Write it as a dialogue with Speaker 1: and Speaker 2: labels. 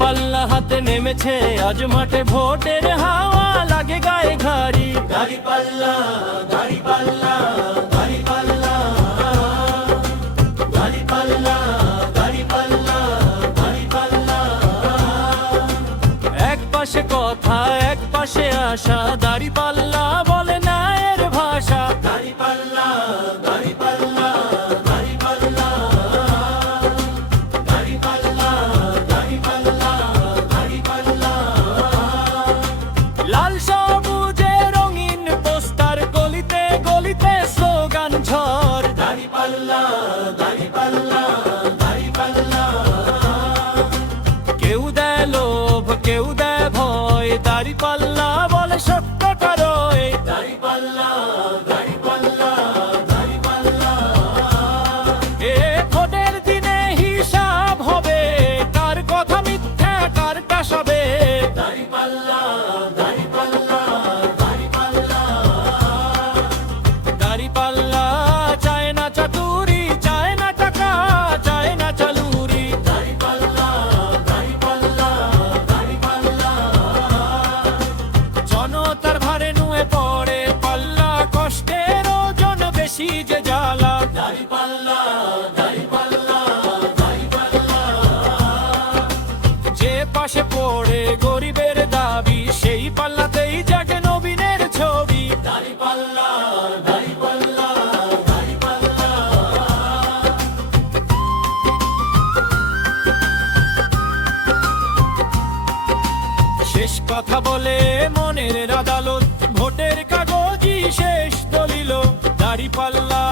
Speaker 1: পাল্লা হাতে নেমেছে আজ মাঠে ভোটের হাওয়া লাগে গায়ে ঘাড়ি। গাড়ি পাল্লা দাড়ি পাল্লা দাড়ি দাড়ি পাল্লা দাড়ি পাল্লা দাড়ি পাল্লা। এক কথা এক পাশে আশা দাড়ি পাল্লা কেউ দেয় ভয় দাড়ি পাল্লা পাশে পড়ে গরিবের দাবি, সেই পাল্লাতেই জাগে নবীনের ছবি। শেষ কথা বলে মনের আদালত, ভোটের কাগজই শেষ দলিল। দাড়ি পাল্লা